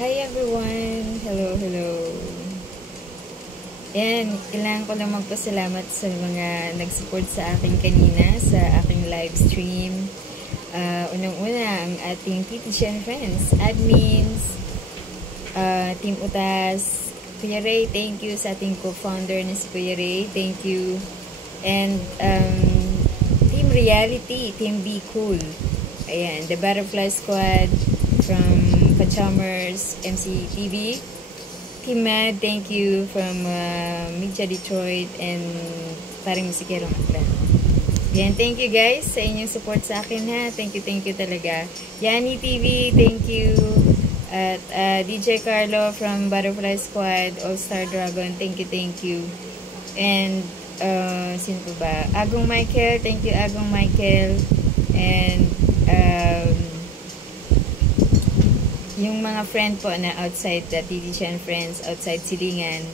Hi everyone! Hello, hello! Yan, kailangan ko lang magpasalamat sa mga nag-support sa akin kanina sa aking live stream. Unang-una, ang ating TTChan friends, admins, Team Utas, Kuya Ray, thank you sa ating co-founder na si Kuya Ray, thank you. And Team Reality, Team Be Cool. Ayan, the Butterfly Squad from Pachamers, MCTV. Team Mad, thank you from Media Detroit and parang musikero Aklan. Yan, thank you guys sa inyong support sa akin ha. Thank you talaga. Yani TV, thank you. At DJ Carlo from Butterfly Squad, All-Star Dragon, thank you. And sino po ba? Agong Michael, thank you Agong Michael. And yung mga friend po na outside the TTChan friends, outside Silingan,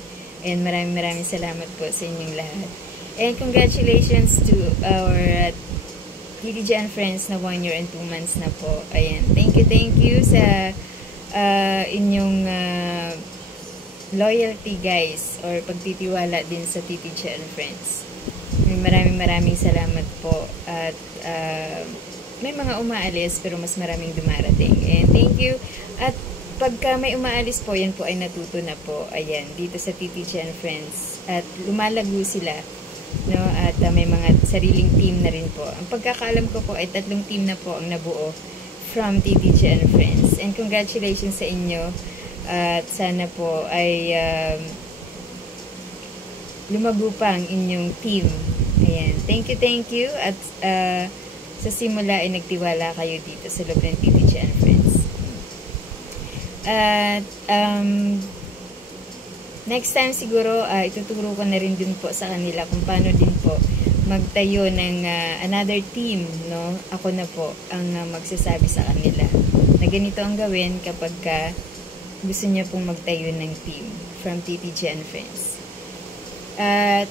and maraming salamat po sa inyong lahat. And congratulations to our TTChan friends na 1 year and 2 months na po. Ayan, thank you sa inyong loyalty guys, or pagtitiwala din sa TTChan friends. Maraming salamat po. At may mga umaalis pero mas maraming dumarating. And thank you. At pagka may umaalis po, yan po ay natuto na po. Ayan, dito sa TTChan friends. At lumalago sila. No? At may mga sariling team na rin po. Ang pagkakaalam ko po ay 3 team na po ang nabuo from TTChan friends. And congratulations sa inyo. At sana po ay lumago pa ang inyong team. Ayan, thank you. At sa simula ay nagtiwala kayo dito sa loob ng TTChan friends. At next time siguro ituturo ko na rin din po sa kanila kung paano din po magtayo ng another team, no? Ako na po ang magsasabi sa kanila na ganito ang gawin kapag gusto niya pong magtayo ng team from TTChan friends. At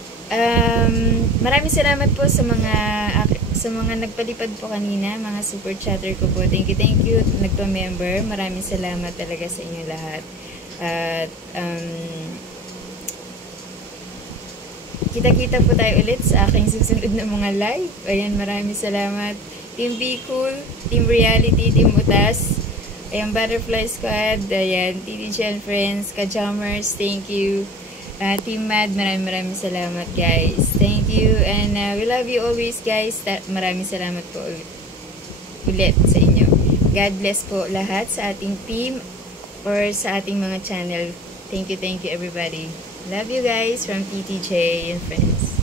maraming salamat po sa mga nagpalipad po kanina, mga super chatter ko po. Thank you. Nagpa-member. Maraming salamat talaga sa inyo lahat. At kita-kita po tayo ulit sa aking susunod na mga live. Ayan, maraming salamat. Team Be Cool, Team Reality, Team Utas, ayan, Butterfly Squad, ayan, TTChan friends, Kajamers, thank you. Team Mad, maraming salamat guys. Thank you and we love you always guys. Maraming salamat po ulit sa inyo. God bless po lahat sa ating team or sa ating mga channel. Thank you everybody. Love you guys from TTJ and friends.